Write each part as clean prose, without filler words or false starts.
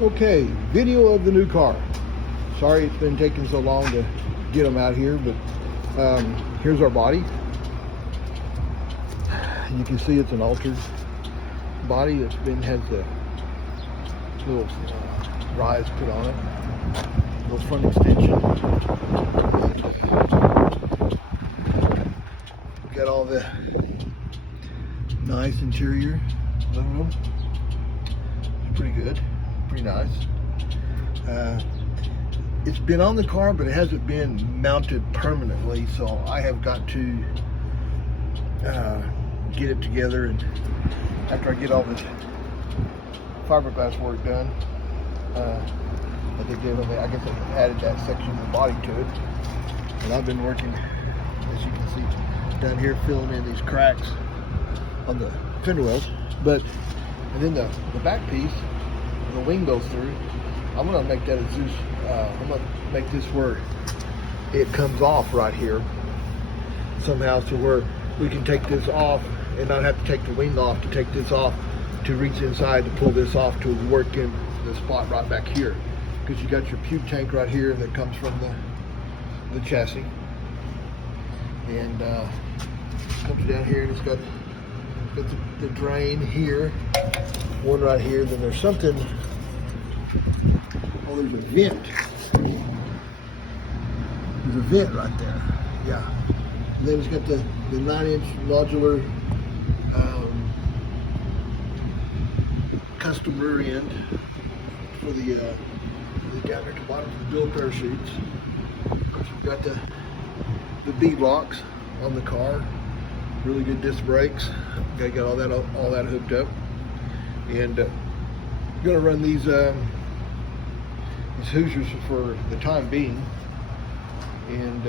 Okay, video of the new car. Sorry it's been taking so long to get them out here, but here's our body. You can see it's an altered body. Has the little rise put on it, little front extension. Got all the nice interior aluminum. It's pretty good. Pretty nice. It's been on the car, but it hasn't been mounted permanently, so I have got to get it together, and after I get all this fiberglass work done, I guess they added that section of the body to it, and I've been working, as you can see down here, filling in these cracks on the fender wells. And then the back piece, the wing goes through. I'm gonna make that a Zeus. I'm gonna make this where it comes off right here somehow, to where we can take this off and not have to take the wing off to take this off, to reach inside to pull this off, to work in the spot right back here, because you got your fuel tank right here that comes from the chassis, and comes down here, and it's got the drain here, one right here. Then there's something, oh, there's a vent. There's a vent right there, yeah. And then it's got the 9-inch modular custom rear end for the down there at the bottom for the dual parachutes. Of course, we've got the bead locks on the car. Really good disc brakes. Got all that hooked up, and gonna run these Hoosiers for the time being, and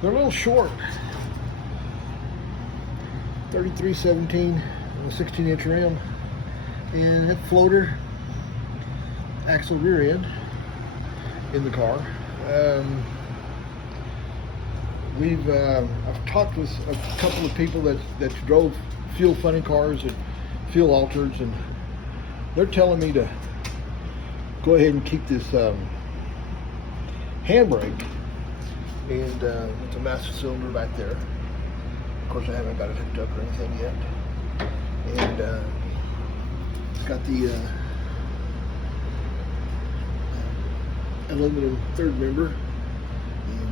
they're a little short. 3317 and a 16-inch rim, and that floater axle rear end in the car. I've talked with a couple of people that drove fuel funny cars and fuel altereds, and they're telling me to go ahead and keep this handbrake, and it's a master cylinder back there. Of course, I haven't got it hooked up or anything yet, and it's got the aluminum third member, and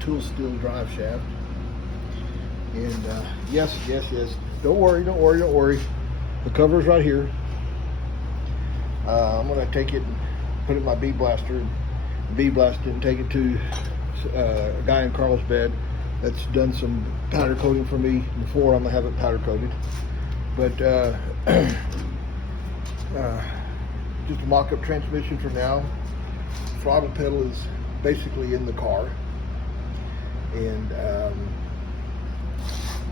tool steel drive shaft, and yes, don't worry, the cover's right here. I'm gonna take it and put it in my bead blaster and bead blast it, and take it to a guy in Carlsbad that's done some powder coating for me before. I'm gonna have it powder coated, but just a mock-up transmission for now. Throttle pedal is basically in the car, and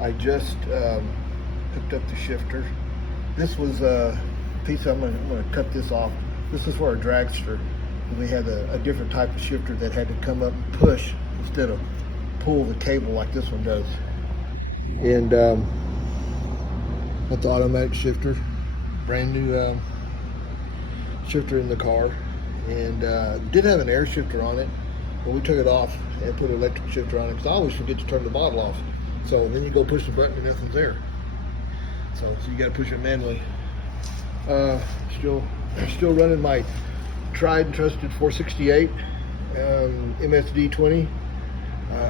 I just hooked up the shifter. This was a piece. I'm gonna cut this off. This is for our dragster. We had a different type of shifter that had to come up and push instead of pull the cable like this one does. And that's the automatic shifter, brand new shifter in the car, and did have an air shifter on it, but we took it off and put an electric shifter on it, because I always forget to turn the bottle off. So then you go push the button and nothing's there. So you got to push it manually. Still running my tried and trusted 468 MSD 20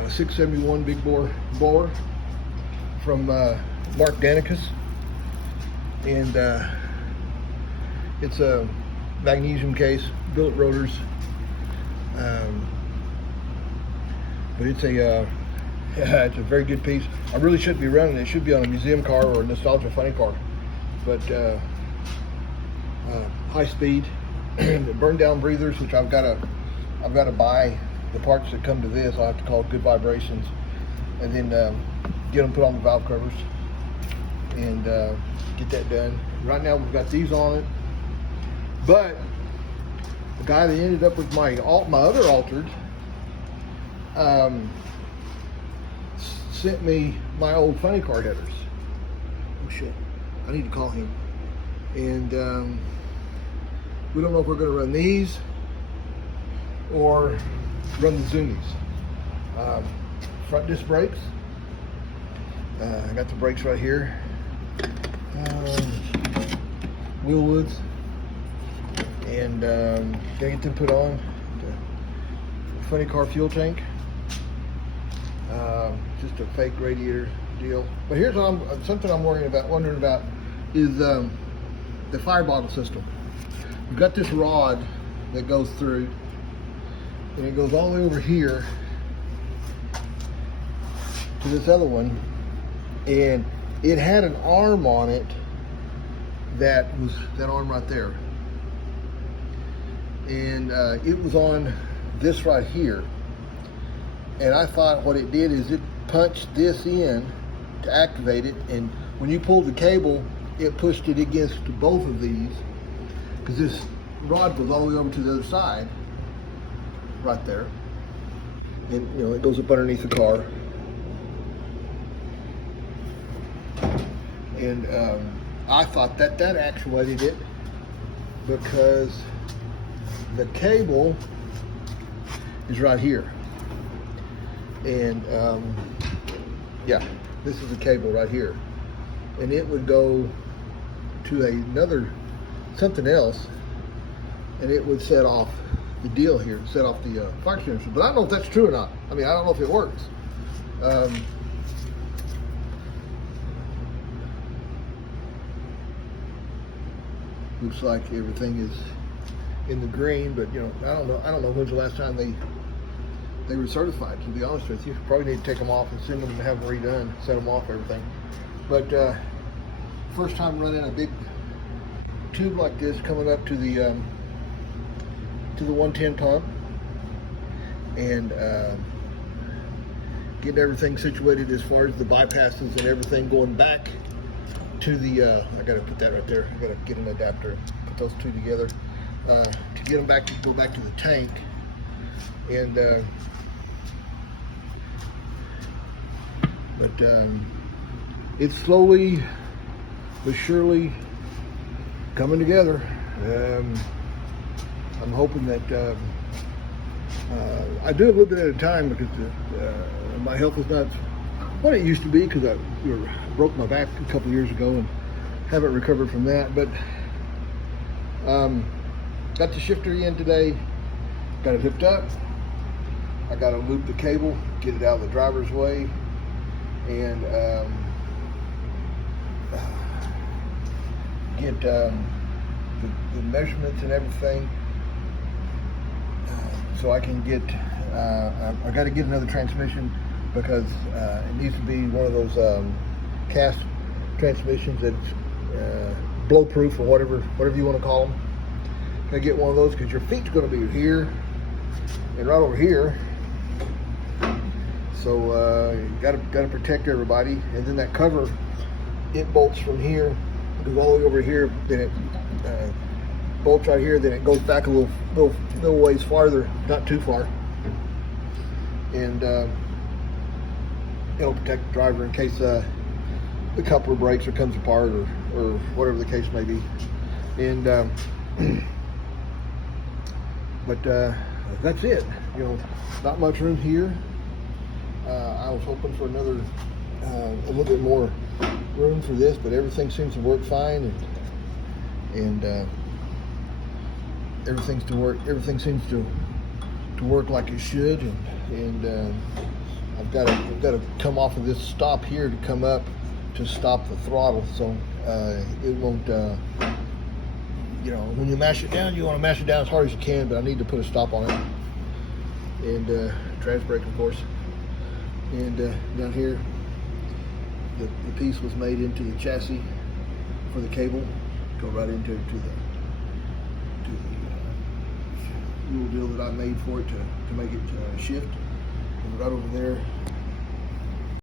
671 big bore blower from Mark Danicus, and it's a magnesium case, billet rotors, but it's a very good piece. I really shouldn't be running it. It should be on a museum car or a nostalgia funny car, but high speed. The burn down breathers, which I've got to buy the parts that come to this. I'll have to call Good Vibrations, and then get them put on the valve covers, and get that done. Right now we've got these on it, but the guy that ended up with my other altered sent me my old funny car headers. Oh shit, I need to call him. And we don't know if we're going to run these or run the Zoomies. Front disc brakes. I got the brakes right here. Wheel woods. And gotta get them put on. The funny car fuel tank. Just a fake radiator deal. But here's what something I'm wondering about is the fire bottle system. We've got this rod that goes through, and it goes all the way over here to this other one, and it had an arm on it that was that arm right there, and it was on this right here. And I thought what it did is it punched this in to activate it, and when you pulled the cable, it pushed it against both of these, because this rod goes all the way over to the other side, right there. And you know, it goes up underneath the car. And I thought that actuated it, because the cable is right here. And yeah, this is the cable right here, and it would go to something else, and it would set off the deal here, set off the fire extinguisher. But I don't know if that's true or not. I mean, I don't know if it works. Looks like everything is in the green, but you know, I don't know when's the last time they were certified, to be honest with you. Probably need to take them off and send them and have them redone, set them off, everything. But first time running a big tube like this coming up to the 110 pump, and getting everything situated as far as the bypasses and everything going back to the I gotta put that right there. I gotta get an adapter, put those two together to get them back to go back to the tank. And but it's slowly but surely coming together. I'm hoping that I do a little bit at a time, because my health is not what it used to be, because I broke my back a couple years ago and haven't recovered from that. But got the shifter in today, got it hooked up. I got to loop the cable, get it out of the driver's way, and get the measurements and everything, so I can get, I got to get another transmission, because it needs to be one of those cast transmissions that's blow proof, or whatever you want to call them. Got to get one of those, because your feet's going to be here and right over here. So got to protect everybody. And then that cover, it bolts from here, goes all the way over here, then it bolts right here, then it goes back a little ways farther, not too far, and it'll protect the driver in case the coupler breaks or comes apart, or whatever the case may be. And but that's it. You know, not much room here. I was hoping for another a little bit more room for this, but everything seems to work fine, and everything seems to work like it should, and I've got to come off of this stop here to come up to stop the throttle, so it won't. You know, when you mash it down, you want to mash it down as hard as you can, but I need to put a stop on it. And trans brake, of course. And down here, the piece was made into the chassis for the cable. Go right into the little deal that I made for it to make it shift. And right over there,